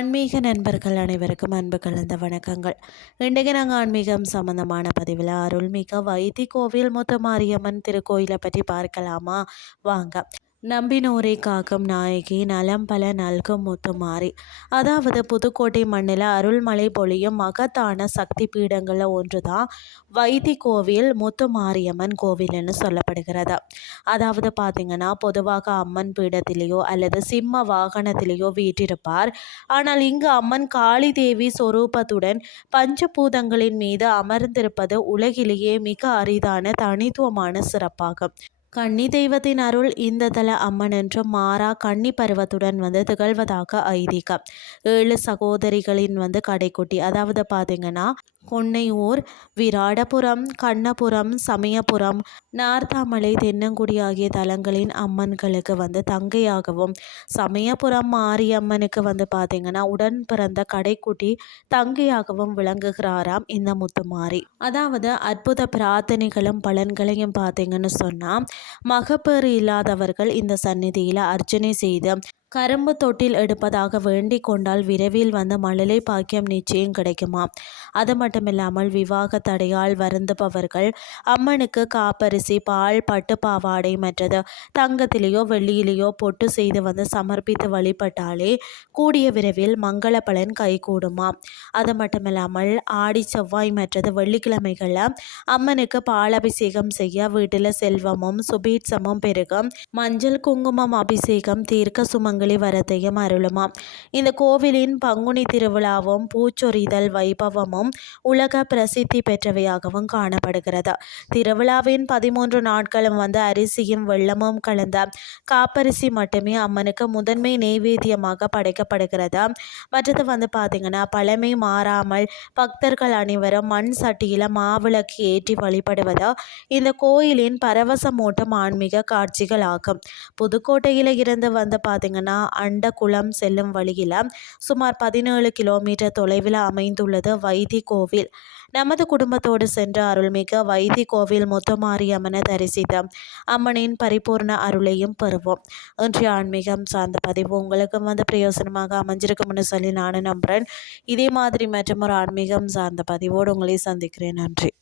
ஆன்மீக நண்பர்கள் அனைவருக்கும் அன்பு கலந்த வணக்கங்கள். இன்றைக்கு நாங்கள் ஆன்மீகம் சம்பந்தமான பதிவில் அருள்மிக்க வைத்தி கோவில் முத்துமாரியம்மன் திருக்கோயிலை பற்றி பார்க்கலாமா? வாங்க. நம்பினோரை காக்கும் நாயகி, நலம் பல நல்கும் முத்துமாரி. அதாவது புதுக்கோட்டை மண்ணில் அருள்மலை பொழியும் மகத்தான சக்தி பீடங்களில் ஒன்று தான் வைத்தி கோவில் முத்துமாரியம்மன் கோவில்னு சொல்லப்படுகிறது. அதாவது பார்த்திங்கன்னா, பொதுவாக அம்மன் பீடத்திலேயோ அல்லது சிம்ம வாகனத்திலேயோ வீற்றிருப்பார். ஆனால் இங்கு அம்மன் காளி தேவி சொரூபத்துடன் பஞ்சபூதங்களின் மீது அமர்ந்திருப்பது உலகிலேயே மிக அரிதான தனித்துவமான சிறப்பாகும். கன்னி தெய்வத்தின் அருள் இந்த தல அம்மன் என்றும் மாறா கன்னி பருவத்துடன் திகழ்வதாக ஐதீகம். 7 சகோதரிகளின் கடைக்குட்டி. அதாவது பார்த்தீங்கன்னா, கொன்னையூர், விராடபுரம், கண்ணபுரம், சமயபுரம், நார்த்தாமலை, தென்னங்குடி ஆகிய தலங்களின் அம்மன்களுக்கு தங்கையாகவும், சமயபுரம் மாரியம்மனுக்கு பார்த்தீங்கன்னா உடன் பிறந்த கடைக்குட்டி தங்கையாகவும் விளங்குகிறாராம் இந்த முத்துமாரி. அதாவது அற்புத பிரார்த்தனைகளும் பலன்களையும் பார்த்தீங்கன்னு சொன்னால், மகப்பேறு இல்லாதவர்கள் இந்த சந்நிதியில் அர்ச்சனை செய்து கரும்பு தொட்டில் எடுப்பதாக வேண்டிக் கொண்டால் விரைவில் மழலை பாக்கியம் நிச்சயம் கிடைக்குமா. அது மட்டுமில்லாமல் விவாக தடையால் வருந்துபவர்கள் அம்மனுக்கு காப்பரிசி, பால், பட்டு பாவாடை மற்றது தங்கத்திலேயோ வெள்ளியிலேயோ பொட்டு செய்து சமர்ப்பித்து வழிபட்டாலே கூடிய விரைவில் மங்கள பலன் கைகூடுமா. அது மட்டுமில்லாமல் ஆடி, செவ்வாய் மற்றது வெள்ளிக்கிழமைகளில் அம்மனுக்கு பாலாபிஷேகம் செய்ய வீட்டில் செல்வமும் சுபீட்சமும் பெருகும். மஞ்சள் குங்குமம் அபிஷேகம் தீர்க்க சுமங்கலி வரத்தையும் அருளுமாம். இந்த கோவிலின் பங்குனி திருவிழாவும் பூச்சொரிதல் வைபவமும் உலக பிரசித்தி பெற்றவையாகவும் காணப்படுகிறது. திருவிழாவின் 13 நாட்களும் அரிசியும் வெள்ளமும் கலந்த காப்பரிசி மட்டுமே அம்மனுக்கு முதன்மை நெய்வேத்தியமாக படைக்கப்படுகிறது. மற்றது பார்த்தீங்கன்னா, பழமை மாறாமல் பக்தர்கள் அனைவரும் மண் சட்டியில் மாவிளக்கு ஏற்றி வழிபடுவது இந்த கோயிலின் பரவசமூட்டும் ஆன்மீக காட்சிகள் ஆகும். புதுக்கோட்டையில் இருந்து பார்த்தீங்கன்னா, அண்டகுளம் செல்லும் வழியில் சுமார் 17 கிலோமீட்டர் தொலைவில் அமைந்துள்ளது வைத்தி கோவில். நமது குடும்பத்தோடு சென்று அருள்மிக்க வைத்தி கோவில் முத்துமாரியம்மனை தரிசித்து அம்மனின் பரிபூர்ண அருளையும் பெறுவோம். இன்றைய ஆன்மீகம் சார்ந்த பதிவு உங்களுக்கு பிரயோசனமாக அமைஞ்சிருக்கும்னு சொல்லி நானும் நம்புகிறேன். இதே மாதிரி மற்றும் ஒரு ஆன்மீகம் சார்ந்த பதிவோடு உங்களை சந்திக்கிறேன். நன்றி.